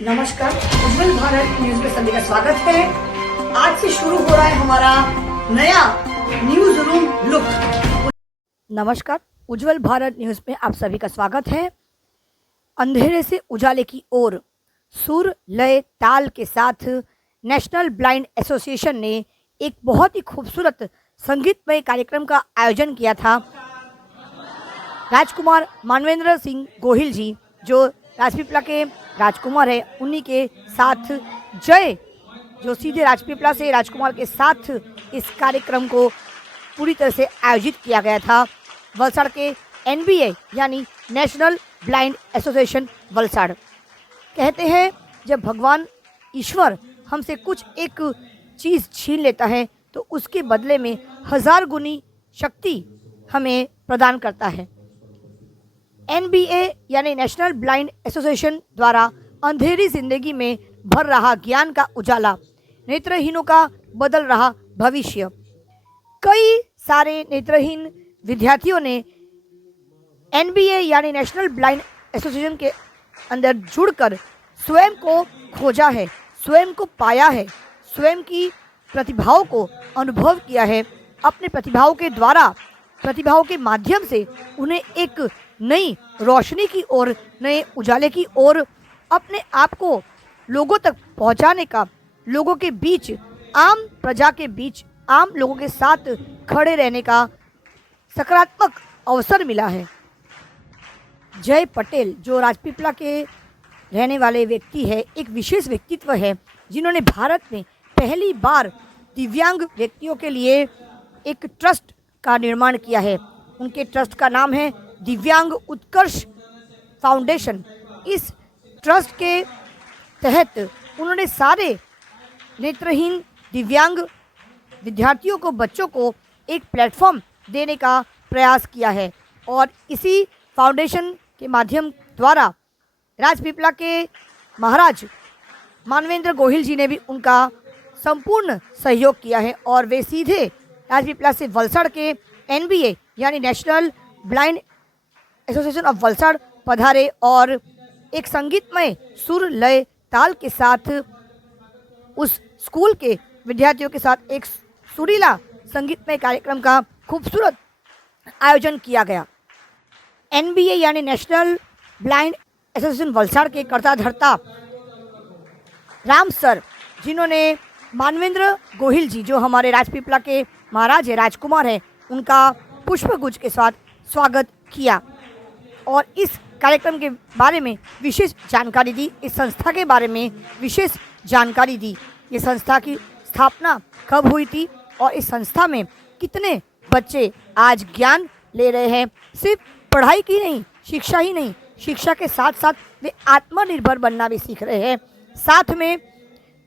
नमस्कार, उज्जवल भारत न्यूज में सभी का स्वागत है। आज से शुरू हो रहा है हमारा नया न्यूज रूम लुक। नमस्कार, उज्जवल भारत न्यूज में आप सभी का स्वागत है। अंधेरे से उजाले की ओर सुर लय ताल के साथ नेशनल ब्लाइंड एसोसिएशन ने एक बहुत ही खूबसूरत संगीतमय कार्यक्रम का आयोजन किया था। राजकुमार मानवेंद्र सिंह गोहिल जी, जो राजपीपला के राजकुमार है, उन्हीं के साथ जय, जो सीधे राजपीपला से राजकुमार के साथ इस कार्यक्रम को पूरी तरह से आयोजित किया गया था। वलसाड़ के NBA यानी नेशनल ब्लाइंड एसोसिएशन वलसाड़ कहते हैं, जब भगवान ईश्वर हमसे कुछ एक चीज़ छीन लेता है तो उसके बदले में 1000 गुनी शक्ति हमें प्रदान करता है। NBA यानी नेशनल ब्लाइंड एसोसिएशन द्वारा अंधेरी जिंदगी में भर रहा ज्ञान का उजाला, नेत्रहीनों का बदल रहा भविष्य। कई सारे नेत्रहीन विद्यार्थियों ने NBA यानी नेशनल ब्लाइंड एसोसिएशन के अंदर जुड़कर स्वयं को खोजा है, स्वयं को पाया है, स्वयं की प्रतिभाओं को अनुभव किया है। अपने प्रतिभाओं के द्वारा, प्रतिभाओं के माध्यम से उन्हें एक नई रोशनी की ओर, नए उजाले की ओर अपने आप को लोगों तक पहुंचाने का, लोगों के बीच, आम प्रजा के बीच, आम लोगों के साथ खड़े रहने का सकारात्मक अवसर मिला है। जय पटेल, जो राजपीपला के रहने वाले व्यक्ति है, एक विशेष व्यक्तित्व है, जिन्होंने भारत में पहली बार दिव्यांग व्यक्तियों के लिए एक ट्रस्ट का निर्माण किया है। उनके ट्रस्ट का नाम है दिव्यांग उत्कर्ष फाउंडेशन। इस ट्रस्ट के तहत उन्होंने सारे नेत्रहीन दिव्यांग विद्यार्थियों को, बच्चों को एक प्लेटफॉर्म देने का प्रयास किया है और इसी फाउंडेशन के माध्यम द्वारा राजपीपला के महाराज मानवेंद्र गोहिल जी ने भी उनका संपूर्ण सहयोग किया है और वे सीधे राजपीपला से वलसाड़ के NBA यानी national blind association of Valsad पधारे और एक संगीतमय सुर लय ताल के साथ उस स्कूल के विद्यार्थियों के साथ एक सुरीला संगीतमय कार्यक्रम का खूबसूरत आयोजन किया गया। NBA यानी नेशनल ब्लाइंड एसोसिएशन वलसाड़ के कर्ता धर्ता राम सर, जिन्होंने मानवेंद्र गोहिल जी, जो हमारे राजपीपला के महाराज है, राजकुमार है, उनका पुष्पगुच्छ के साथ स्वागत किया और इस कार्यक्रम के बारे में विशेष जानकारी दी, इस संस्था के बारे में विशेष जानकारी दी। ये संस्था की स्थापना कब हुई थी और इस संस्था में कितने बच्चे आज ज्ञान ले रहे हैं। सिर्फ पढ़ाई की नहीं, शिक्षा ही नहीं, शिक्षा के साथ साथ वे आत्मनिर्भर बनना भी सीख रहे हैं। साथ में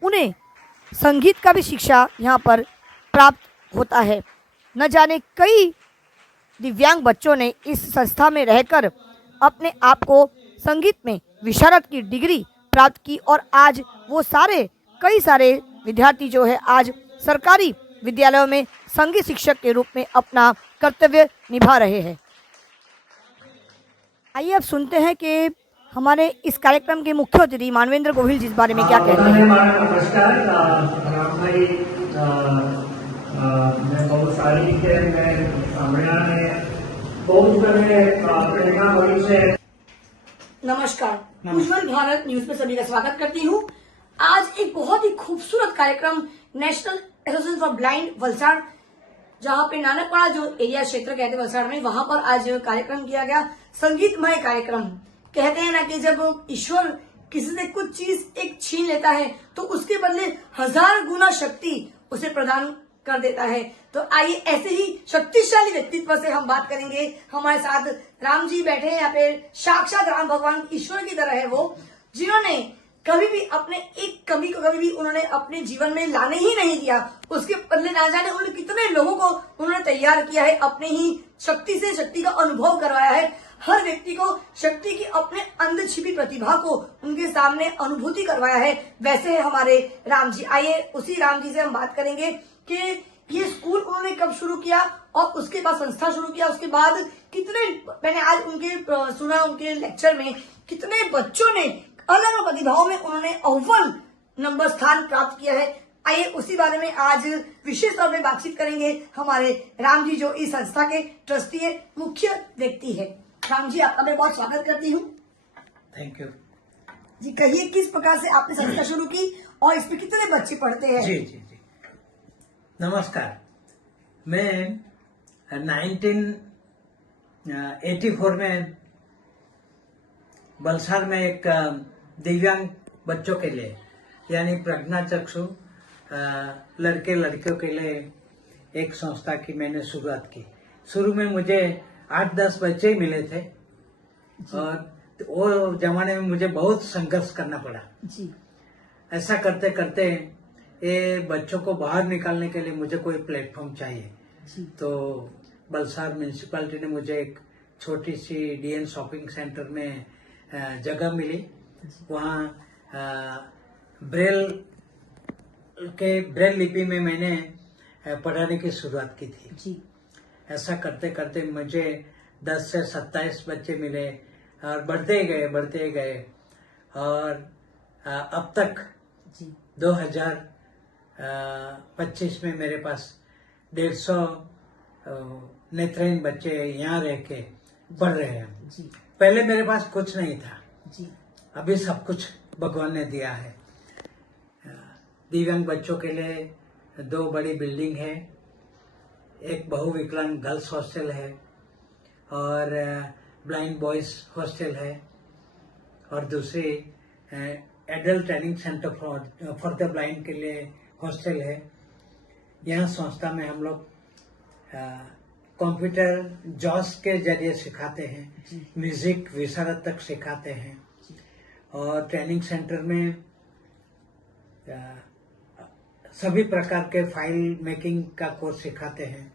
उन्हें संगीत का भी शिक्षा यहाँ पर प्राप्त होता है। न जाने कई दिव्यांग बच्चों ने इस संस्था में रहकर अपने आप को संगीत में विशारद की डिग्री प्राप्त की और आज वो सारे, कई सारे विद्यार्थी जो है आज सरकारी विद्यालयों में संगीत शिक्षक के रूप में अपना कर्तव्य निभा रहे हैं। आइए अब सुनते हैं कि हमारे इस कार्यक्रम के मुख्य अतिथि मानवेंद्र गोहिल जी इस बारे में क्या कहते हैं। नमस्कार राम भाई, मैं बहुत सारी के मैं सामने बहुत प्रेरणा बड़ी से। नमस्कार, उज्जवल भारत न्यूज में सभी का स्वागत करती हूँ। आज एक बहुत ही खूबसूरत कार्यक्रम national association for blind Valsad, जहाँ पे नानकपाड़ा जो एरिया क्षेत्र कहते हैं वलसाड़ में, वहां पर आज कार्यक्रम किया गया, संगीतमय कार्यक्रम। कहते हैं ना कि जब ईश्वर किसी से कुछ चीज एक छीन लेता है तो उसके बदले 1000 गुना शक्ति उसे प्रदान कर देता है। तो आइए ऐसे ही शक्तिशाली व्यक्तित्व से हम बात करेंगे। हमारे साथ राम जी बैठे हैं, यहाँ पे साक्षात राम भगवान ईश्वर की तरह है वो, जिन्होंने कभी भी अपने एक कमी को कभी भी उन्होंने अपने जीवन में लाने ही नहीं दिया। उसके बदले ना जाने उन्होंने कितने लोगों को उन्होंने तैयार किया है, अपने ही शक्ति से शक्ति का अनुभव करवाया है। हर व्यक्ति को शक्ति की अपने अंदर छिपी प्रतिभा को उनके सामने अनुभूति करवाया है। वैसे है हमारे राम जी। आइए उसी राम जी से हम बात करेंगे कि ये स्कूल उन्होंने कब शुरू किया और उसके बाद संस्था शुरू किया, उसके बाद कितने, मैंने आज उनके सुना उनके लेक्चर में कितने बच्चों ने अलग अलग प्रतिभाओं में उन्होंने अव्वल नंबर स्थान प्राप्त किया है। आइए उसी बारे में आज विशेष तौर पे बातचीत करेंगे हमारे राम जी, जो इस संस्था के ट्रस्टी है, मुख्य व्यक्ति है। राम जी, आपका मैं बहुत स्वागत करती हूँ। थैंक यू जी, कहिए किस प्रकार से आपने संस्था शुरू की और इसमें कितने बच्चे पढ़ते हैं? जी जी जी नमस्कार। मैं 1984 में बलसाड़ में एक दिव्यांग बच्चों के लिए यानी प्रज्ञाचक्षु लड़के लड़कियों के लिए एक संस्था की मैंने शुरुआत की। शुरू में मुझे 8-10 बच्चे मिले थे और वो जमाने में मुझे बहुत संघर्ष करना पड़ा। जी, ऐसा करते करते ये बच्चों को बाहर निकालने के लिए मुझे कोई प्लेटफॉर्म चाहिए। जी, तो बलसाड़ म्यूनिसिपैलिटी ने मुझे एक छोटी सी डीएन शॉपिंग सेंटर में जगह मिली। वहाँ ब्रेल लिपि में मैंने पढ़ाने की शुरुआत की थी। जी, ऐसा करते करते मुझे 10 से 27 बच्चे मिले और बढ़ते गए और अब तक जी, 2025 में मेरे पास 150 नेत्रहीन बच्चे यहाँ रह के पढ़ रहे हैं। जी, पहले मेरे पास कुछ नहीं था, जी, अभी सब कुछ भगवान ने दिया है। दिव्यांग बच्चों के लिए 2 बड़ी बिल्डिंग है, एक बहुविकलांग गर्ल्स हॉस्टल है और ब्लाइंड बॉयज हॉस्टल है और दूसरी adult training centre for the blind के लिए हॉस्टल है। यहाँ संस्था में हम लोग कंप्यूटर जॉस के जरिए सिखाते हैं, म्यूजिक विशारद तक सिखाते हैं और ट्रेनिंग सेंटर में सभी प्रकार के फाइल मेकिंग का कोर्स सिखाते हैं।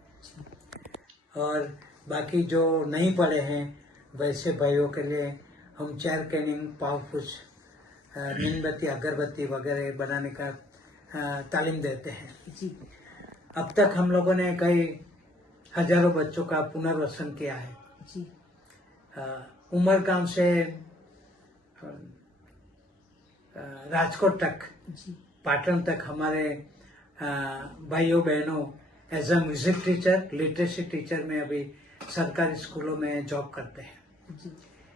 और बाकी जो नहीं पढ़े हैं वैसे भाइयों के लिए हम चेयर कैनिंग, पाव पुश, मीनबत्ती, अगरबत्ती वगैरह बनाने का तालीम देते हैं। जी, अब तक हम लोगों ने कई हजारों बच्चों का पुनर्वसन किया है। जी, उमरगांव से राजकोट तक, जी, पाटन तक हमारे भाइयों बहनों as a music teacher, literacy teacher में अभी सरकारी स्कूलों में जॉब करते हैं। जी,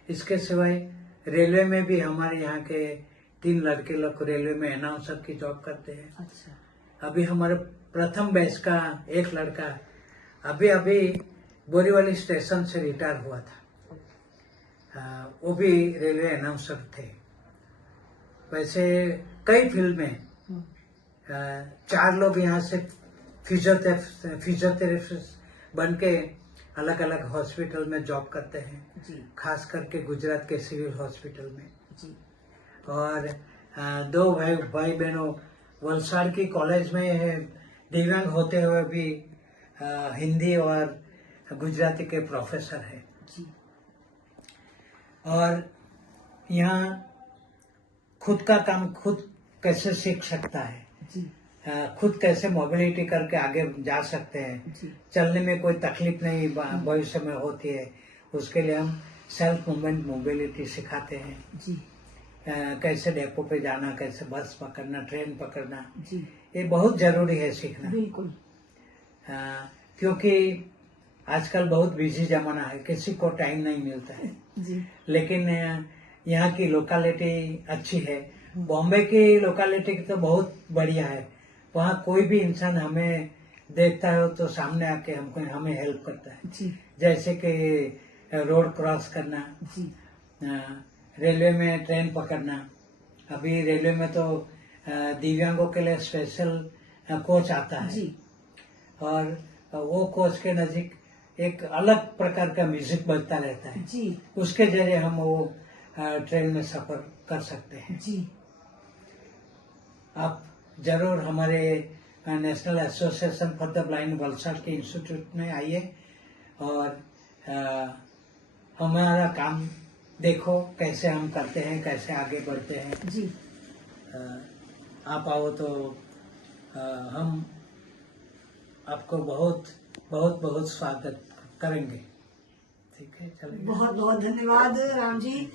इसके सिवाय रेलवे में भी हमारे यहाँ के 3 लड़के लोग रेलवे में अनाउंसर की जॉब करते हैं। अच्छा, अभी हमारे प्रथम बैच का एक लड़का अभी बोरीवली स्टेशन से रिटायर हुआ था, वो भी रेलवे अनाउंसर थे। वैसे कई फील्ड में 4 लोग यहाँ से फिजियोथेरेपिस्ट बन के अलग अलग हॉस्पिटल में जॉब करते हैं, जी, खास करके गुजरात के सिविल हॉस्पिटल में। जी, और 2 भाई बहनों वलसाड़ की कॉलेज में दिव्यांग होते हुए भी हिंदी और गुजराती के प्रोफेसर हैं। जी, और यहाँ खुद का काम खुद कैसे सीख सकता है, जी, खुद कैसे मोबिलिटी करके आगे जा सकते हैं, जी, चलने में कोई तकलीफ नहीं भविष्य में होती है, उसके लिए हम सेल्फ मूवमेंट मोबिलिटी सिखाते हैं। जी, कैसे डेपो पे जाना, कैसे बस पकड़ना, ट्रेन पकड़ना, जी, ये बहुत जरूरी है सीखना। बिल्कुल, क्योंकि आजकल बहुत बिजी जमाना है, किसी को टाइम नहीं मिलता है। जी, लेकिन यहाँ की लोकेलिटी अच्छी है। बॉम्बे की लोकेलिटी तो बहुत बढ़िया है, वहाँ कोई भी इंसान हमें देखता है तो सामने आके हमें हेल्प करता है। जी, जैसे कि रोड क्रॉस करना, जी, रेलवे में ट्रेन पकड़ना। अभी रेलवे में तो दिव्यांगों के लिए स्पेशल कोच आता है। जी, और वो कोच के नजीक एक अलग प्रकार का म्यूजिक बजता रहता है, जी, उसके जरिए हम वो ट्रेन में सफर कर सकते हैं। जी, आप जरूर हमारे national association for the blind Valsad के इंस्टीट्यूट में आइए और हमारा काम देखो कैसे हम करते हैं, कैसे आगे बढ़ते हैं। जी, आप आओ तो हम आपको बहुत बहुत बहुत स्वागत करेंगे। ठीक है, चलिए। बहुत बहुत धन्यवाद राम जी।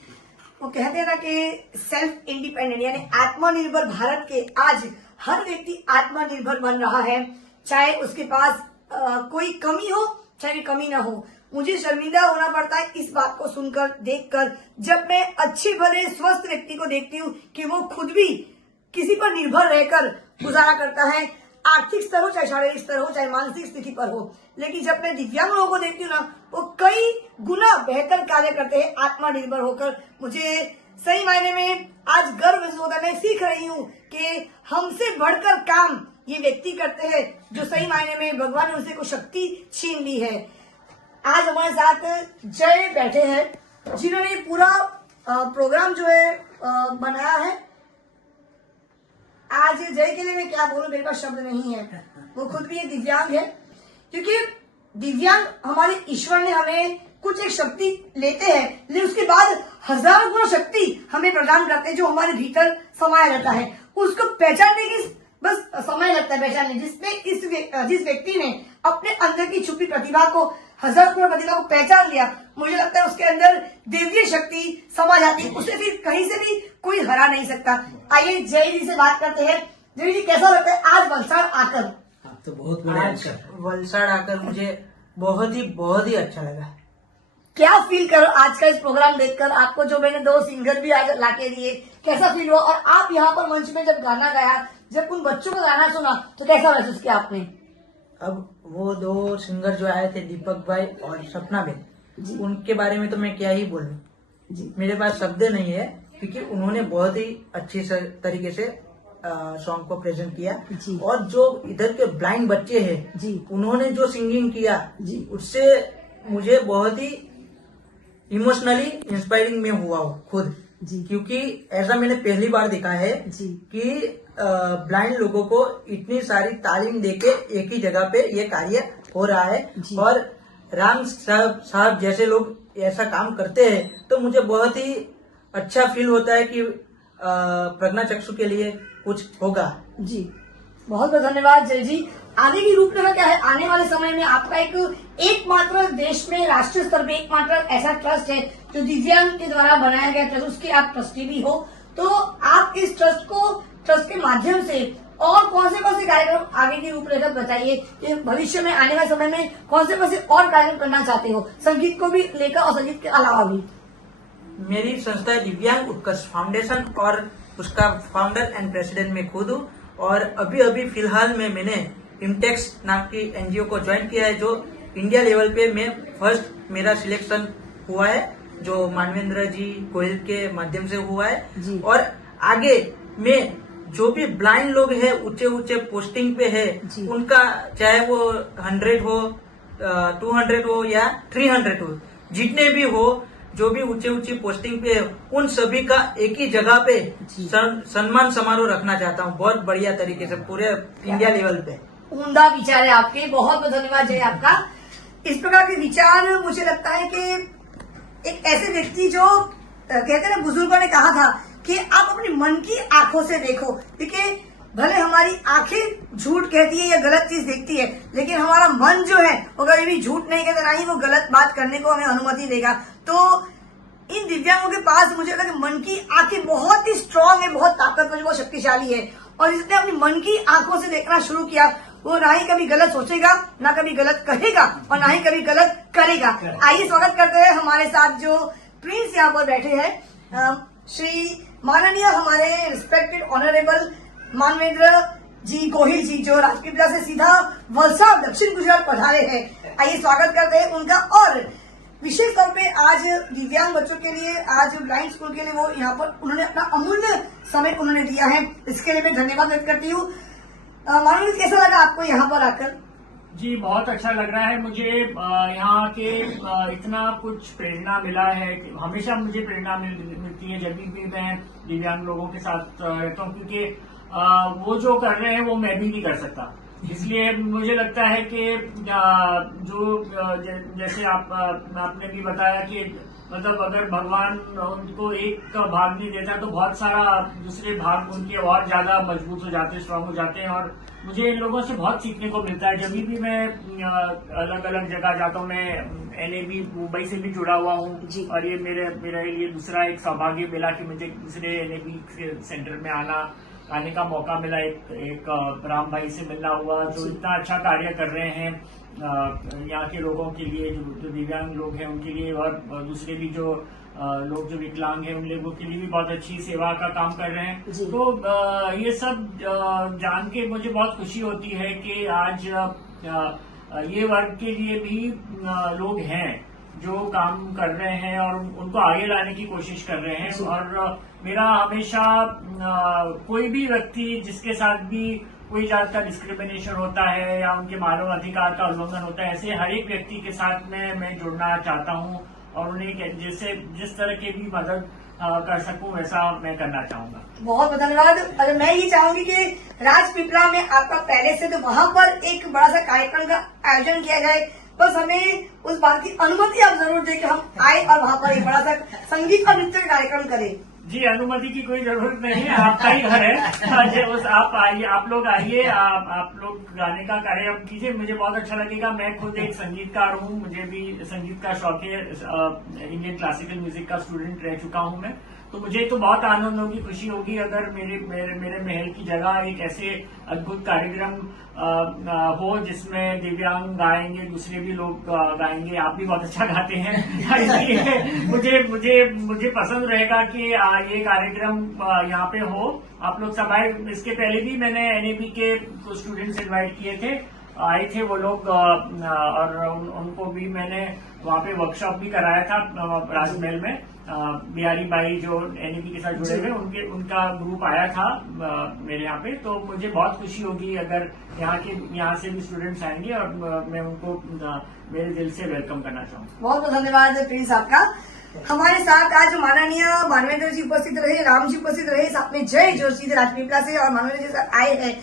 वो कहते हैं ना कि सेल्फ इंडिपेंडेंट यानी आत्मनिर्भर भारत के आज हर व्यक्ति आत्मनिर्भर बन रहा है, चाहे उसके पास कोई कमी हो चाहे कमी ना हो। मुझे शर्मिंदा होना पड़ता है इस बात को सुनकर देखकर, जब मैं अच्छे भले स्वस्थ व्यक्ति को देखती हूँ कि वो खुद भी किसी पर निर्भर रहकर गुजारा करता है, आर्थिक स्तर हो चाहे शारीरिक स्तर हो चाहे मानसिक स्थिति पर हो। लेकिन जब मैं दिव्यांग लोगों को देखती हूँ ना, वो कई गुना बेहतर कार्य करते हैं आत्मनिर्भर होकर। मुझे सही मायने में आज गर्व महसूस होता है। मैं सीख रही हूँ कि हमसे बढ़कर काम ये व्यक्ति करते हैं जो सही मायने में भगवान ने उनसे कुछ शक्ति छीन ली है। आज हमारे साथ जय बैठे हैं जिन्होंने पूरा प्रोग्राम जो है बनाया है। आज जय के लिए मैं क्या बोलूं, मेरे पास शब्द नहीं है। वो खुद भी एक दिव्यांग है, क्योंकि दिव्यांग हमारे ईश्वर ने हमें कुछ एक शक्ति लेते हैं, लेकिन उसके बाद हजारों गुना शक्ति हमें प्रदान करते हैं जो हमारे भीतर समाया रहता है। उसको पहचानने की बस समय लगता है पहचानने, जिसमें जिस व्यक्ति ने अपने अंदर की छुपी प्रतिभा को, हजार गुना प्रतिभा को पहचान लिया, मुझे लगता है उसके अंदर देवीय शक्ति समा जाती है, उसे फिर कहीं से भी कोई हरा नहीं सकता। आइए जय जी से बात करते हैं। जय जी, कैसा लगता है आज वलसाड़ आकर? तो बहुत बढ़िया। आज वलसाड़ आकर मुझे बहुत ही अच्छा लगा। क्या फील करो आज का इस प्रोग्राम देखकर? आपको जो मैंने 2 सिंगर भी आज लाके दिए, कैसा फील हुआ? और आप यहाँ पर मंच में जब गाना गाया, जब उन बच्चों का गाना सुना, तो कैसा महसूस किया आपने? अब वो 2 सिंगर जो आए थे, दीपक भाई और सपना बेन, उनके बारे में तो मैं क्या ही बोलूं जी। मेरे पास शब्द नहीं है, क्योंकि उन्होंने बहुत ही अच्छी तरीके से सॉन्ग को प्रेजेंट किया जी। और जो इधर के ब्लाइंड बच्चे हैं जी, उन्होंने जो सिंगिंग किया जी, उससे मुझे बहुत ही इमोशनली इंस्पायरिंग में हुआ खुद जी। क्योंकि ऐसा मैंने पहली बार देखा है जी कि ब्लाइंड लोगों को इतनी सारी तालीम देके एक ही जगह पे ये कार्य हो रहा है, और राम साहब जैसे लोग ऐसा काम करते हैं, तो मुझे बहुत ही अच्छा फील होता है कि प्रज्ञाचक्षु के लिए कुछ होगा जी। बहुत बहुत धन्यवाद जय जी। आगे की रूपरेखा क्या है? आने वाले समय में आपका एकमात्र देश में राष्ट्रीय स्तर पे एकमात्र ऐसा ट्रस्ट है जो दिव्यांग के द्वारा बनाया गया ट्रस्ट, उसके आप ट्रस्टी भी हो, तो आप इस ट्रस्ट के माध्यम से और कौन से कार्यक्रम आगे की रूपरेखा बताइए कि भविष्य में आने वाले समय में कौन से और कार्यक्रम करना चाहते हो, संगीत को भी लेकर और संगीत के अलावा भी? मेरी संस्था है दिव्यांग उत्कर्ष फाउंडेशन, और उसका फाउंडर एंड प्रेसिडेंट मैं खुद हूँ। और अभी फिलहाल में मैंने इमटेक्स नाम की एनजीओ को ज्वाइन किया है, जो इंडिया लेवल पे मैं फर्स्ट मेरा सिलेक्शन हुआ है, जो मानवेंद्र जी गोयल के माध्यम से हुआ है जी। और आगे मैं जो भी ब्लाइंड लोग हैं, ऊंचे पोस्टिंग पे है, उनका चाहे वो 100 हो, 200 हो या 300 हो, जितने भी हो, जो भी ऊंची पोस्टिंग पे है, उन सभी का एक ही जगह पे सम्मान समारोह रखना चाहता हूँ, बहुत बढ़िया तरीके से पूरे इंडिया लेवल पे। उम्दा विचार है आपके, बहुत बहुत धन्यवाद जय आपका। इस प्रकार के विचार मुझे लगता है कि एक ऐसे व्यक्ति जो कहते हैं ना, बुजुर्गों ने कहा था कि आप अपनी मन की आंखों से देखो, क्योंकि भले हमारी आंखें झूठ कहती है या गलत चीज देखती है, लेकिन हमारा मन जो है वो कभी भी झूठ नहीं कहता, ना ही वो गलत बात करने को हमें अनुमति देगा। तो इन दिव्यांगों के पास मुझे लगता है मन की आंखें बहुत ही स्ट्रांग है, बहुत ताकतवर, बहुत शक्तिशाली है, और इसने अपनी मन की आंखों से देखना शुरू किया, वो ना ही कभी गलत सोचेगा, ना कभी गलत कहेगा, और ना ही कभी गलत करेगा। आइए स्वागत करते हैं हमारे साथ जो प्रिंस यहाँ पर बैठे हैं, श्री माननीय हमारे रिस्पेक्टेड ऑनरेबल मानवेंद्र जी गोहिल जी, जो राजपीपला से सीधा वलसाड़ दक्षिण गुजरात पधारे हैं। आइए स्वागत करते हैं उनका। और विशेष तौर पे आज दिव्यांग बच्चों के लिए, आज ब्लाइंड स्कूल के लिए वो यहाँ पर उन्होंने अपना अमूल्य समय उन्होंने दिया है, इसके लिए मैं धन्यवाद व्यक्त करती हूँ। मानवेंद्र, कैसा लगा आपको यहाँ पर आकर? जी, बहुत अच्छा लग रहा है मुझे। यहाँ के इतना कुछ प्रेरणा मिला है, हमेशा मुझे प्रेरणा मिलती है जब भी मैं दिव्यांग लोगों के साथ रहता हूँ, क्योंकि वो जो कर रहे हैं वो मैं भी नहीं कर सकता। इसलिए मुझे लगता है कि जो जैसे आपने भी बताया कि मतलब अगर भगवान उनको एक भाग नहीं देता तो बहुत सारा दूसरे भाग उनके और ज्यादा मजबूत हो जाते हैं, स्ट्रांग हो जाते हैं। और मुझे इन लोगों से बहुत सीखने को मिलता है। जब भी मैं अलग अलग जगह जाता हूँ, मैं NAB मुंबई से भी जुड़ा हुआ हूँ और ये मेरे लिए दूसरा एक सौभाग्य मिला कि मुझे दूसरे NAB सेंटर में आने का मौका मिला। एक राम भाई से मिलना हुआ जो इतना अच्छा कार्य कर रहे हैं यहाँ के लोगों के लिए, जो दिव्यांग लोग हैं उनके लिए, और दूसरे भी जो लोग जो विकलांग हैं उन लोगों के लिए भी बहुत अच्छी सेवा का काम कर रहे हैं। तो ये सब जान के मुझे बहुत खुशी होती है कि आज ये वर्ग के लिए भी लोग हैं जो काम कर रहे हैं और उनको आगे लाने की कोशिश कर रहे हैं। और मेरा हमेशा कोई भी व्यक्ति जिसके साथ भी कोई जात का डिस्क्रिमिनेशन होता है या उनके मानव अधिकार का उल्लंघन होता है, ऐसे हर एक व्यक्ति के साथ मैं जुड़ना चाहता हूं और उन्हें जिस तरह की भी मदद कर सकूं वैसा मैं करना चाहूंगा। बहुत बहुत धन्यवाद। अगर मैं ये चाहूंगी कि राजपीपला में आपका पहले से तो वहां पर एक बड़ा सा कार्यक्रम का आयोजन किया जाए, बस हमें उस बात की अनुमति आप जरूर दें कि हम आए और वहां पर एक बड़ा सा संगीत और नृत्य का कार्यक्रम करें। जी, अनुमति की कोई जरूरत नहीं है, आपका ही घर है। आप आइए, आप लोग आइए, आप लोग गाने का कार्य कीजिए, मुझे बहुत अच्छा लगेगा। मैं खुद एक संगीतकार हूँ, मुझे भी संगीत का शौक है, इंडियन क्लासिकल म्यूजिक का स्टूडेंट रह चुका हूँ मैं। तो मुझे तो बहुत आनंद होगी, खुशी होगी अगर मेरे महल की जगह एक ऐसे अद्भुत कार्यक्रम हो जिसमें दिव्यांग गाएंगे, दूसरे भी लोग गाएंगे। आप भी बहुत अच्छा गाते हैं, इसलिए मुझे पसंद रहेगा कि ये कार्यक्रम यहाँ पे हो। आप लोग सब आए। इसके पहले भी मैंने NAB के कुछ स्टूडेंट्स इनवाइट किए थे, आए थे वो लोग, और उनको भी मैंने वहाँ पे वर्कशॉप भी कराया था राजमहल में। बिहारी बाई जो NAB के साथ जुड़े हुए उनका ग्रुप आया था मेरे यहाँ पे। तो मुझे बहुत खुशी होगी अगर यहाँ से भी स्टूडेंट्स आएंगे और मैं उनको मेरे दिल से वेलकम करना चाहूँगा। बहुत बहुत धन्यवाद प्रिंस आपका। हमारे साथ आज माननीय मानवेंद्र जी उपस्थित रहे, राम जी उपस्थित रहे, साथ में जय जोशी राजपीपला से और मानवेंद्र जी साथ आए हैं।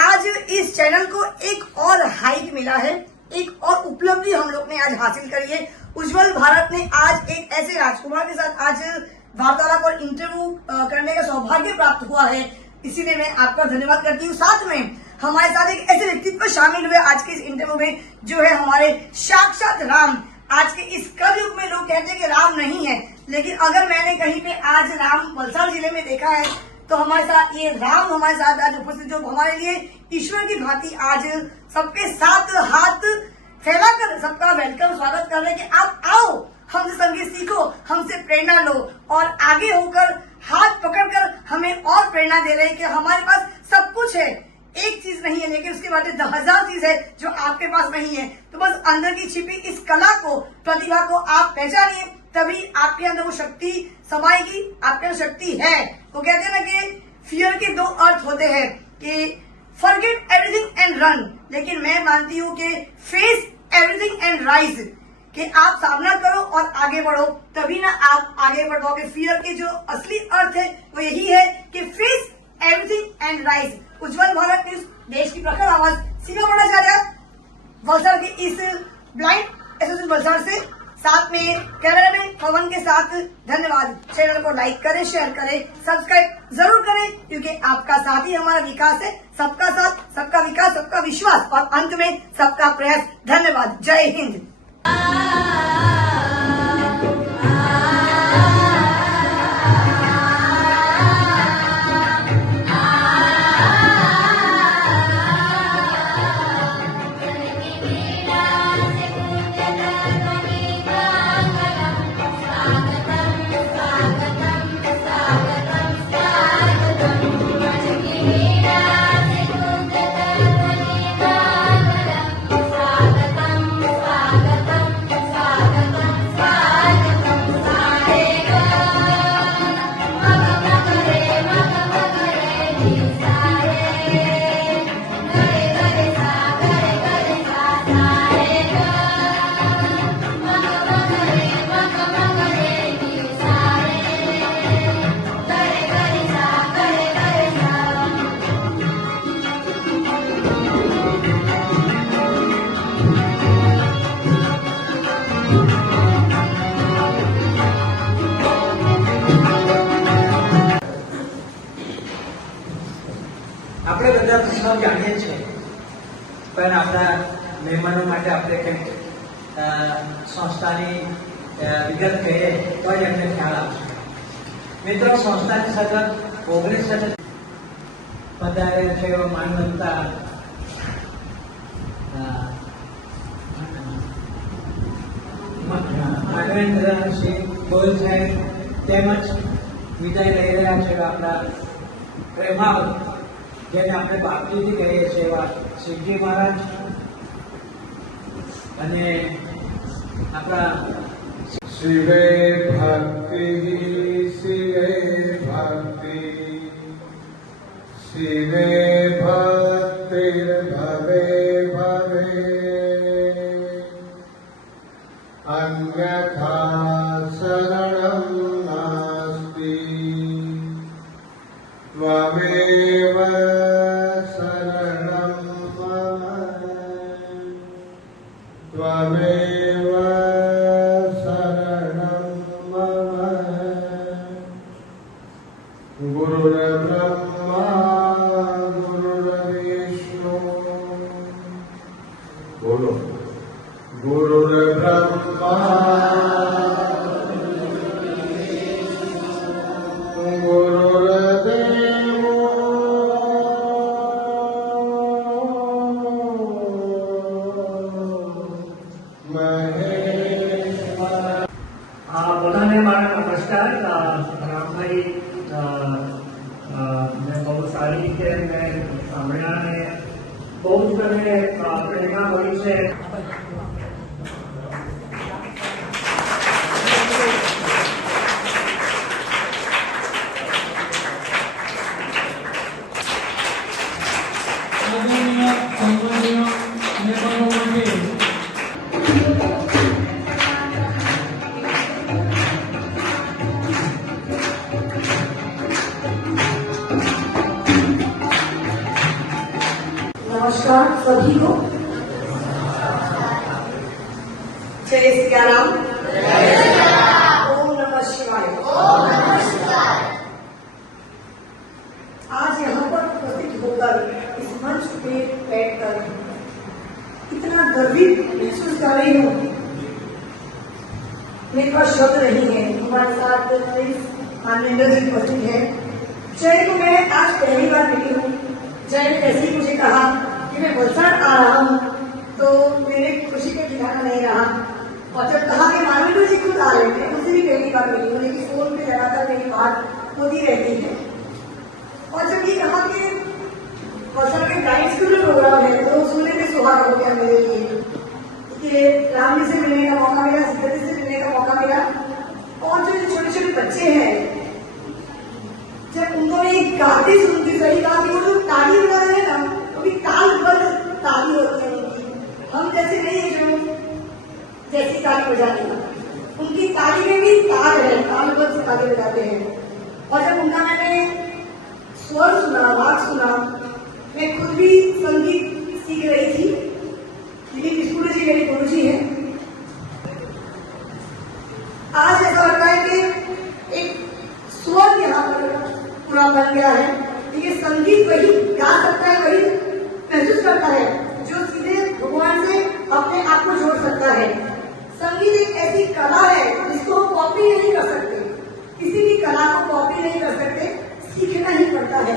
आज इस चैनल को एक और हाइट मिला है, एक और उपलब्धि हम लोग ने आज हासिल करी है। उज्जवल भारत ने आज एक ऐसे राजकुमार के साथ आज वार्तालाप और इंटरव्यू करने का सौभाग्य प्राप्त हुआ है, इसीलिए मैं आपका धन्यवाद करती हूँ। साथ में हमारे साथ एक ऐसे व्यक्तित्व शामिल हुए आज के इस इंटरव्यू में जो है हमारे साक्षात राम। आज के इस कलयुग में लोग कहते हैं कि राम नहीं है, लेकिन अगर मैंने कहीं पे आज राम वलसाड़ जिले में देखा है तो हमारे साथ ये राम हमारे साथ आज उपस्थित, जो हमारे लिए ईश्वर की भांति आज सबके साथ हाथ फैलाकर सबका वेलकम स्वागत कर रहे हैं कि आप आओ, हमसे संगीत सीखो, हमसे प्रेरणा लो, और आगे होकर हाथ पकड़कर हमें और प्रेरणा दे रहे हैं कि हमारे पास सब कुछ है, एक चीज नहीं है लेकिन उसके बाद 10,000 चीज है जो आपके पास नहीं है। तो बस अंदर की छिपी इस कला को, प्रतिभा को आप पहचानिए, तभी आपके अंदर वो शक्ति समाएगी। आपके अंदर शक्ति है। वो कहते हैं ना कि फियर के दो अर्थ होते हैं कि फॉरगेट एवरीथिंग एंड रन, लेकिन मैं मानती हूँ कि फेस एवरीथिंग एंड राइज, कि आप सामना करो और आगे बढ़ो, तभी ना आप आगे बढ़ पाओगे। फियर के जो असली अर्थ है वो यही है कि face everything and rise. Ujjwal Bharat news, देश की प्रखर आवाज, सीमा भट्टाचार्य, वलसाड़ के इस ब्लाइंड एसोसिएशन वलसाड़ से, साथ में कैमरा में पवन के साथ धन्यवाद। चैनल को लाइक करें, शेयर करें, सब्सक्राइब जरूर करें, क्योंकि आपका साथ ही हमारा विकास है। सबका साथ, सबका विकास, सबका विश्वास और अंत में सबका प्रयास। धन्यवाद। जय हिंद। स्वागतम् स्वागतम् આપણે બધા તો સૌ જાણીએ છીએ, પણ આપણા મહેમાનો માટે આપણે કંઈક સંસ્થાની વિગત કહીએ તો જ એમને ખ્યાલ આવશે. મિત્રો, સંસ્થાની સતત 19 પધારેલા છે એવા માનવંતા માનવેન્દ્રસિંહ ગોહિલ સાહેબ તેમજ વિદાય લઈ રહ્યા છે આપણા પ્રેમાવત, જેને આપણે બાપજીથી કહીએ છીએ એવા શિવજી મહારાજ, અને આપણા શિવે ભક્તિ શિવે ભક્તિ શિવે ભક્તિર્ભવે ભવે અન્યથા શરણં નાસ્તિ ત્વમેવ શરણં મમ ત્વમેવ શરણં મમ ગુરુર્બ્રહ્મા ગુરુર્વિષ્ણુ બોલો ગુરુર્બ્રહ્મા ગુરુર્દેવો મહેશ્વર. બધાને મારા નમસ્કાર. રામભાઈ મેં બહુ સારી રીતે મેં સાંભળ્યા અને બહુ જ મને પ્રેરણા મળી છે. नमस्कार सभी को. जय सियाराम. ओम नमः शिवाय. आज यहाँ पर उपस्थित होकर इस मंच पे बैठकर इतना गर्वित महसूस कर रही हूँ, मेरे पास शब्द नहीं है. हमारे साथ मानवेंद्र जी उपस्थित है. जय को मैं आज पहली बार मिली हूँ. जय ने ऐसे ही मुझे कहा कि मैं वलसाड़ आ रहा हूँ, तो मेरे खुशी का ठिकाना नहीं रहा. और जब कहा कि मानवेंद्र जी खुद आ रहे थे, उनसे भी पहली बार मिली हूँ, लेकिन फोन पे लगातार मेरी बात होती रहती है. और जब ये कहा कि वलसाड़ के गाइड स्कूल प्रोग्राम है, तो सुनने में सुहागा हो गया मेरे लिए कि राम जी से मिलने का मौका मिला, सीता जी से मिलने का मौका मिला. और जो छोटे छोटे बच्चे हैं, जब उनको मैं गाते सुनती, सही कहा कि वो जो ताली बजा रहे हैं ना, वो भी ताल पर ताली होती है उनकी. हम जैसे नहीं है जो जैसी ताली बजाते हैं, उनकी ताली में भी ताल है, ताल पर से ताली बजाते हैं. और जब उनका मैंने स्वर सुना, वाक सुना, मैं खुद भी संगीत सीख रही थी. दिलीप स्कूल जी मेरे गुरु जी हैं. आज ऐसा लगता है कि एक स्वर यहाँ पर पूरा बन गया है. ये संगीत वही गा सकता है, वही महसूस करता है जो सीधे भगवान से अपने आप को जोड़ सकता है. संगीत एक ऐसी कला है जिसको हम कॉपी नहीं कर सकते. किसी भी कला को कॉपी नहीं कर सकते, सीखना ही पड़ता है.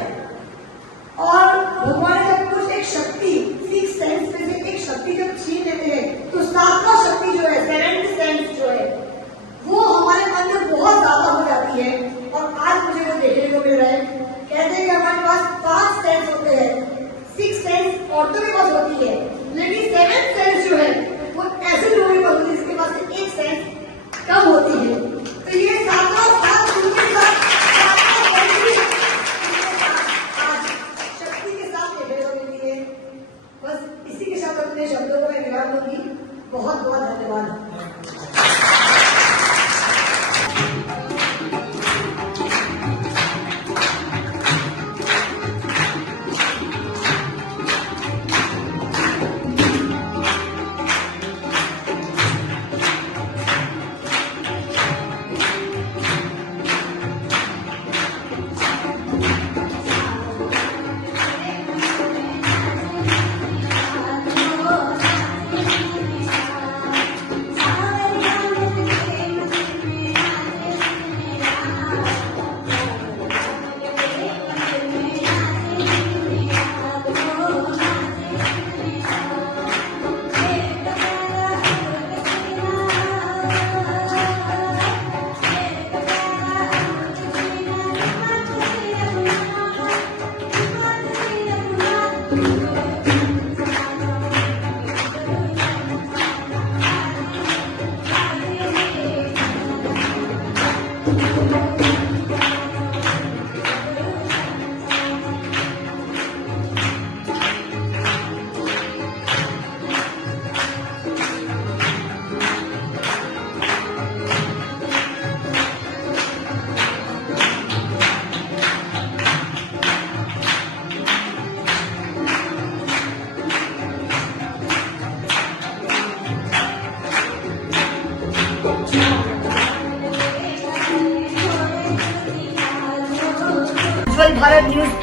और भगवान जब कुछ एक शक्ति, 6 सेंस में से एक शक्ति जब छीन लेते हैं, तो 7वां शक्ति जो है, 7th सेंस जो है, वो हमारे मन में बहुत ज्यादा हो जाती है. और आज मुझे वो देखने को मिल रहा है. कहते हैं कि हमारे पास 5 सेंस होते हैं, 6 सेंस औरतों के पास होती है, लेकिन 7th सेंस जो है वो ऐसे लोगों के पास होती है जिसके पास एक सेंस कम होती है. तो ये 7वां साथ उनके साथ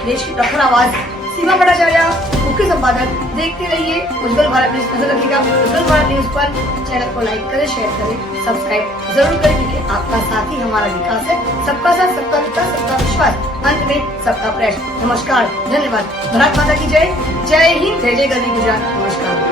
देश की प्रखर आवाज सीमा भट्टाचार्य, मुख्य संपादक। देखते रहिए उज्जवल भारत न्यूज, नजर रखिएगा उज्जवल भारत न्यूज पर। चैनल को लाइक करें, शेयर करें, सब्सक्राइब जरूर करें, क्योंकि आपका साथ ही हमारा विकास है। सबका साथ, सबका विकास, सबका विश्वास, अंत में सबका प्रयास। नमस्कार, धन्यवाद। भारत माता की जय। जय हिंद, जय जय गरवी गुजरात। नमस्कार।